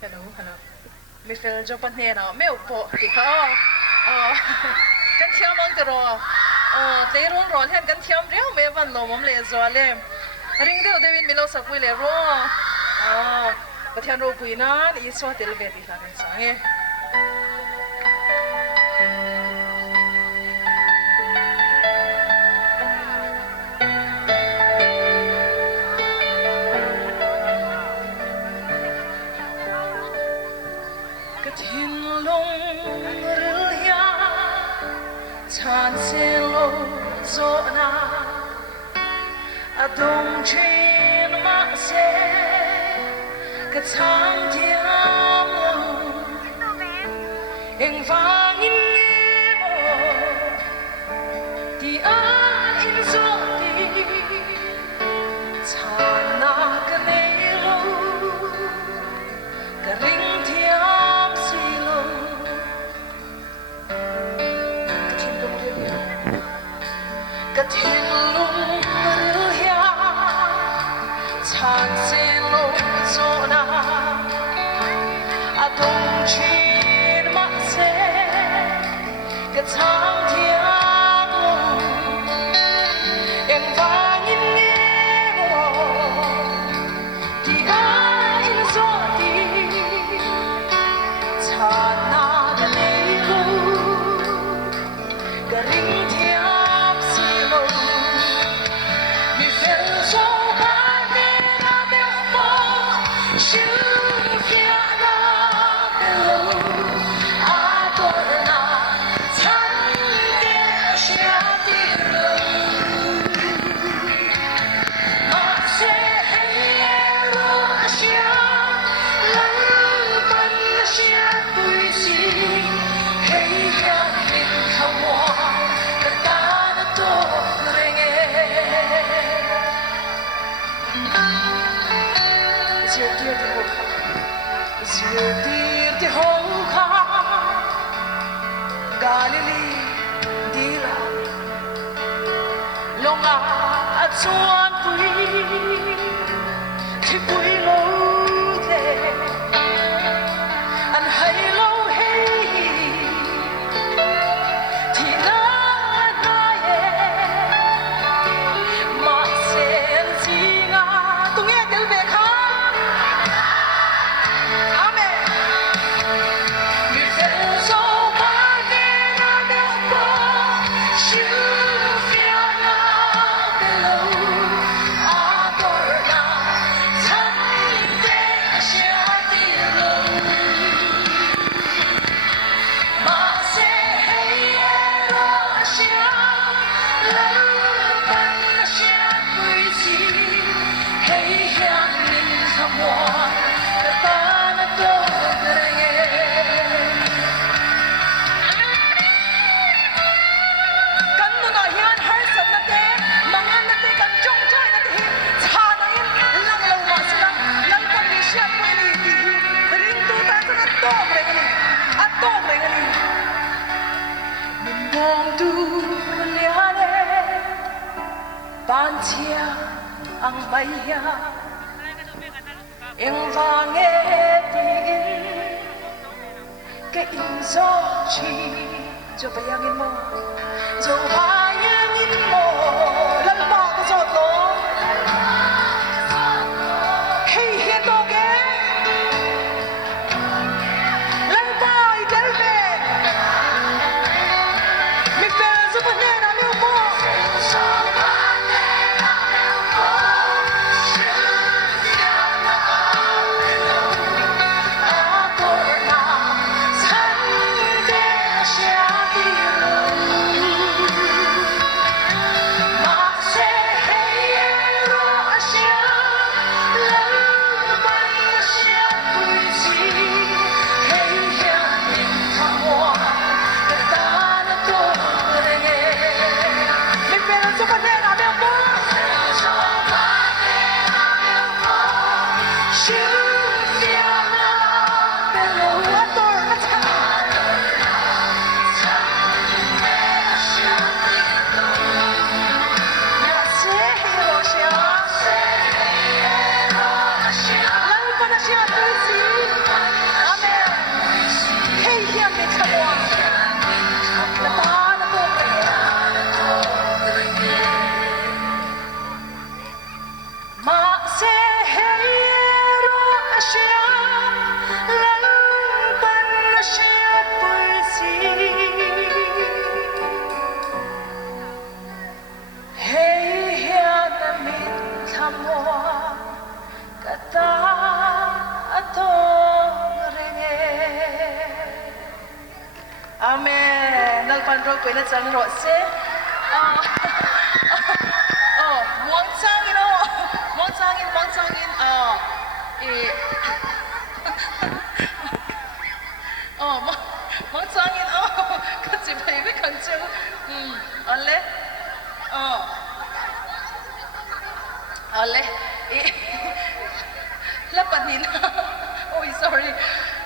hello hello mi fel jo pan ne na meu po ti kha kan thiam ang te ro te ron ron hen kan thiam reu me van lo mom le zo le ring deu de win mi lo sak wi le ro pathian ro pui na Isua tel ve ti la kan sang e chan se lo zo na a dong chin ma se ka chang thiam lo eng vang in nge mo ti a in zo ti chan na ka nei lo ka ring thiam si lo ka thiên lung rư hia chan se lo zo na a dong chin ma se ka chang thiam lo em vang in nghe mo ti a in zo ti chan na ka nei lo ka ring Dir ho kha Galilee dira longa a chuan pui khi pui lo the an hai lo hei thi na na ye ma sen si nga tu nghe del be kha ban chia ang baya em vang nghe tin cái in gió chi cho bayang in mo cho bayang in mo lần ba cái gió to hey hiện đó cái lần ba cái về mình về giúp mình nghe nào yêu mo นเราเป็นอาจารย์รถเซ่มองจางอินมองจางอินมองจางอินก็จะไปไม่ขันจูอะไรอะไรแล้วปันนี้นะโอ้ย sorry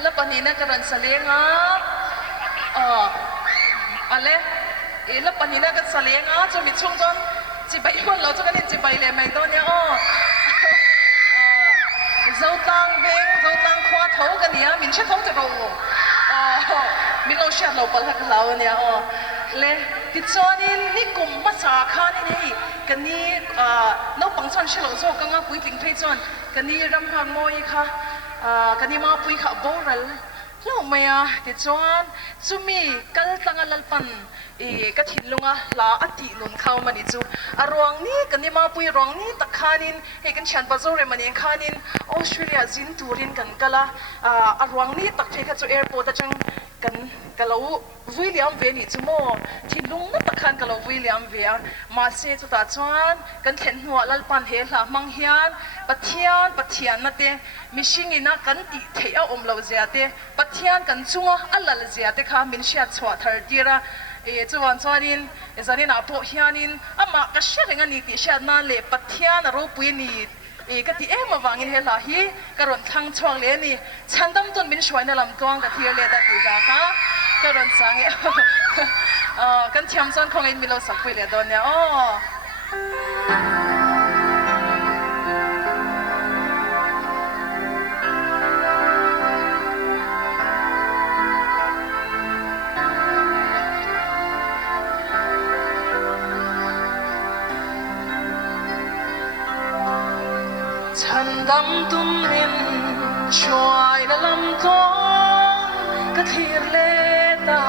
แล้วปันนี้นะกระดันเสลียงอะไรแล้วปันนี้นะกันเสลียงจะมีช่วงจนจีบวันเราจะกันจีบเลยไม่ตัวเนี้ยเราตั้งขวาเท้ากันเนี่ยมินเชื่อท้องจะรู้มินเราเชื่อเราปะลักเราเนี่ยเลยที่จอนี่กลุ่มภาษาข้านี่กันนี่น้องปังชนเชื่อเราโซ่กังปุยติงเพจอนกันนี่รำพังมอยค่ะกันนี่มาปุยข้าโบรัลแล้วไม่ที่จอนซูมีกัลตังลัลปันก็ถิ่นลุงลาอตินุนเข้ามันนี่จูรวงนี้กันนี่มาปุยรวงนี้ตะขานินกันฉันปัจจุบันมันยังขานินออสเตรเลียจินตูรินกันกะละรวงนี้ตักเทกันจูแอร์พอร์ตจังกันกะเราวิลเลียมเวนี่จูโมถิ่นลุงนั่นตะขันกะเราวิลเลียมเวมาเสียจุดตาจวนกันเห็นหัวลัลปันเฮล่ามังเฮียนปัทเทียนนั่นเตมิชิงินะกันติเทียอมเราเสียเตปัทเทียนกันจุงอัลลัลเสียเตค่ะมินเชียชวาทาร์ดีระจวนจานินอาโปเฮียนินมากระเชื่องันนี่ติเชียนั่นเลยปัทเทียนรูปุยนี่ก็ที่มาวางินเฮล่าฮีกระรอนทางช่วงเลนี่ฉันดำต้นมินช่วยในลำตัวกับเทียเลตัดดีจ้าค่ะกระรอนสังกันเทียมจนคงเอ็นมิโลสักไปเลยตอนเนี้ยฉันดำตุ้มรินช่วยในลำตัวก็ที่เลตา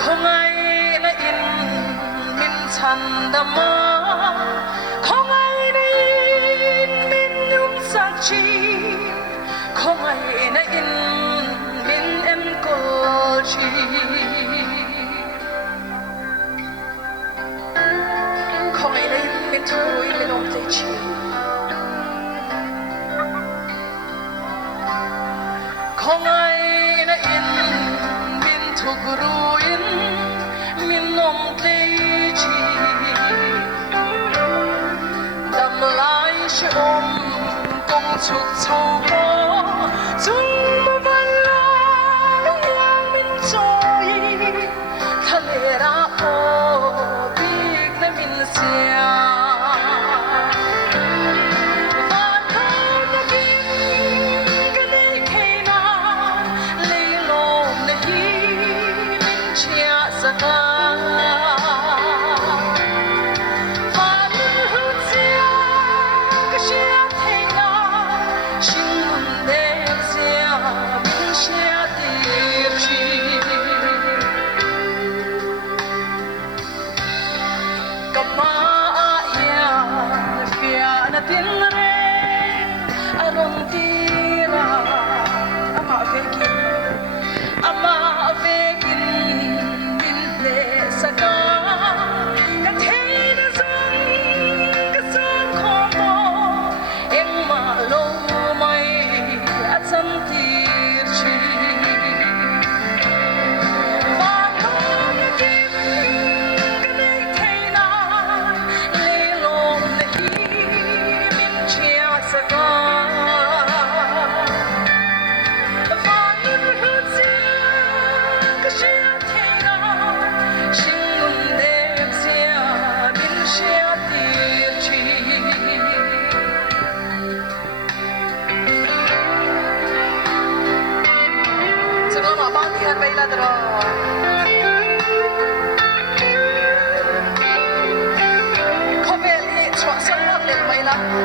คงไงนะอินมินฉันดำมาคงไงนะอินมินยุ่งสักชีคงไงนะอินมินเอ็มโกชีคงไงนะอินมินทุยมินองใจชีคงไงนะอินมินทุกรูอินมินนมเตจีดำลายชมกงชุกชงโบจุงมาบัลลาลุยามินจอยทะเลราโอบิกนะมินเสีย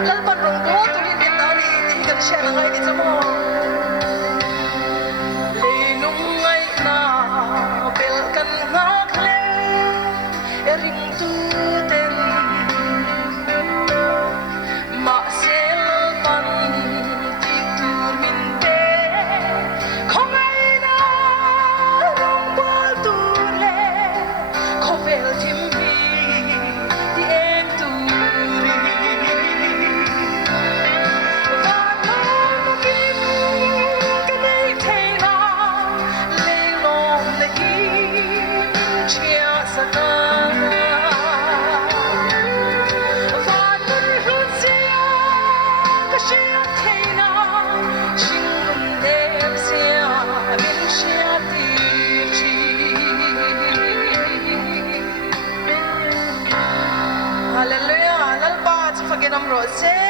แล้วปันรงโบตุลินเด็ดตาลีที่กันเชื่อนังไงดิจโมเลยนุ่งไงนาเบลกันงักเล่ริงตูเต็นมาเซลปันที่ตูมินเตคงไงนารง se